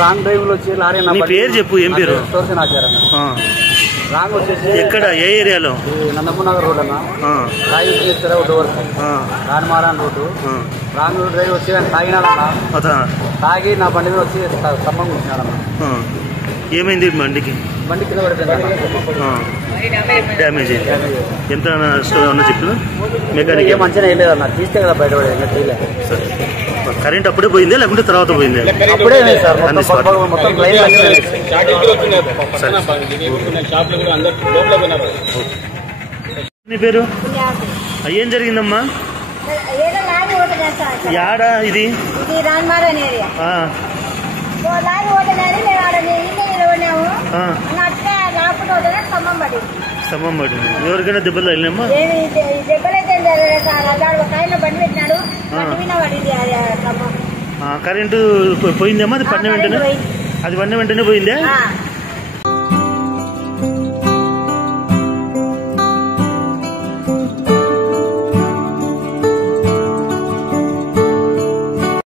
Wrong drive వచ్చి lorry పేరు చెప్పు. ఏం పేరు? రాంగ్ వచ్చేసి ఎక్కడ, ఏ ఏరియాలో? నందమూర్ నగర్ రోడ్ అన్న, రోడ్డు వరకు రాణమారాన్ రోడ్డు. రాంగ్ డ్రైవ్ వచ్చి తాగినాడన్న, తాగి నా బండి మీద వచ్చి స్తంభం కూర్చున్నాడన్న. ఏమైంది బండికి? బండి కింద పడిపోయింది, డ్యామేజ్. ఎంత చెప్పిన మెకానిక్ మంచిగా వేయలేదన్న, తీస్తే కదా బయటపడేది. కరెంట్ అప్పుడే పోయిందే లేకుంటే తర్వాత పోయిందే? అప్పుడే సార్, మొత్తం నీ పేరు? ఏం జరిగిందమ్మా? యాడా ఇది? స్తంభం పడింది. ఎవరికైనా దెబ్బలు తగిలినమ్మా? కరెంటు పోయిందేమా? అది పడిన వెంటనే పోయిందే?